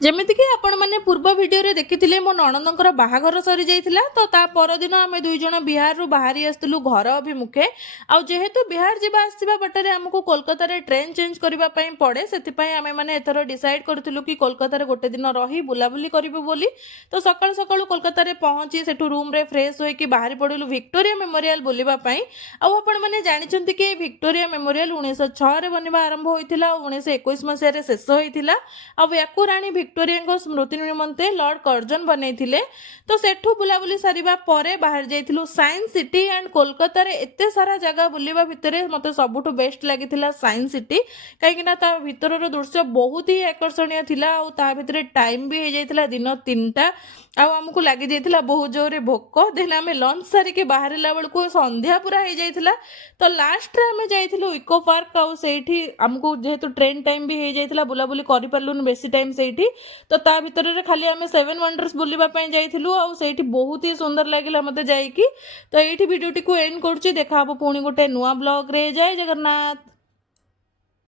ଯେମିତିକି ଆପଣମାନେ ପୂର୍ବ ଭିଡ଼ିଓରେ ଦେଖିଥିଲେ ମୋ ନଣନ୍ଦଙ୍କର ବାହାଘର ସରିଯାଇଥିଲା। ତ ତା ପରଦିନ ଆମେ ଦୁଇ ଜଣ ବିହାରରୁ ବାହାରି ଆସିଥିଲୁ ଘର ଅଭିମୁଖେ। ଆଉ ଯେହେତୁ ବିହାର ଯିବା ଆସିବା ବାଟରେ ଆମକୁ କୋଲକାତାରେ ଟ୍ରେନ୍ ଚେଞ୍ଜ କରିବା ପାଇଁ ପଡ଼େ, ସେଥିପାଇଁ ଆମେମାନେ ଏଥର ଡିସାଇଡ୍ କରିଥିଲୁ କି କୋଲକାତାରେ ଗୋଟେ ଦିନ ରହି ବୁଲାବୁଲି କରିବୁ ବୋଲି। ତ ସକାଳୁ ସକାଳୁ କୋଲକାତାରେ ପହଞ୍ଚି ସେଠୁ ରୁମ୍ରେ ଫ୍ରେଶ୍ ହୋଇକି ବାହାରି ପଡ଼ିଲୁ ଭିକ୍ଟୋରିଆ ମେମୋରିଆଲ ବୁଲିବା ପାଇଁ। ଆଉ ଆପଣମାନେ ଜାଣିଛନ୍ତି କି ଭିକ୍ଟୋରିଆ ମେମୋରିଆଲ 1906ରେ ବନିବା ଆରମ୍ଭ ହୋଇଥିଲା ଆଉ 1921 ମସିହାରେ ଶେଷ ହୋଇଥିଲା। ଆଉ ୟାକୁ ରାଣୀ ଭିକ୍ଟୋରିଆଙ୍କ ସ୍ମୃତି ନିମନ୍ତେ ଲର୍ଡ କର୍ଜନ ବନେଇଥିଲେ। ତ ସେଠୁ ବୁଲାବୁଲି ସାରିବା ପରେ ବାହାରି ଯାଇଥିଲୁ ସାଇନ୍ସ ସିଟି ଆଣ୍ଡ କୋଲକାତାରେ ଏତେ ସାରା ଜାଗା ବୁଲିବା ଭିତରେ ମୋତେ ସବୁଠୁ ବେଷ୍ଟ ଲାଗିଥିଲା ସାଇନ୍ସ ସିଟି, କାହିଁକିନା ତା ଭିତରର ଦୃଶ୍ୟ ବହୁତ ହି ଆକର୍ଷଣୀୟ ଥିଲା। ଆଉ ତା ଭିତରେ ଟାଇମ୍ ବି ହେଇଯାଇଥିଲା ଦିନ 3ଟା। ଆଉ ଆମକୁ ଲାଗିଯାଇଥିଲା ବହୁତ ଜୋରରେ ଭୋକ। ଦେନ୍ ଆମେ ଲଞ୍ଚ ସାରିକି ବାହାରିଲା ବେଳକୁ ସନ୍ଧ୍ୟା ପୁରା ହେଇଯାଇଥିଲା। ତ ଲାଷ୍ଟରେ ଆମେ ଯାଇଥିଲୁ ଇକୋ ପାର୍କ। ଆଉ ସେଇଠି ଆମକୁ ଯେହେତୁ ଟ୍ରେନ୍ ଟାଇମ୍ ବି ହେଇଯାଇଥିଲା ବୁଲାବୁଲି କରିପାରିଲୁନି ବେଶୀ ଟାଇମ୍ ସେଇଠି। ତ ତା ଭିତରେ ଖାଲି ଆମେ 7 ୱାଣ୍ଡର୍ସ ବୁଲିବା ପାଇଁ ଯାଇଥିଲୁ। ଆଉ ସେଇଠି ବହୁତ ହି ସୁନ୍ଦର ଲାଗିଲା ମୋତେ ଯାଇକି। ତ ଏଇଠି ଭିଡ଼ିଓଟିକୁ ଏଣ୍ଡ କରୁଛି। ଦେଖାହବ ପୁଣି ଗୋଟେ ନୂଆ ବ୍ଲଗ୍ରେ। ଜୟ ଜଗନ୍ନାଥ।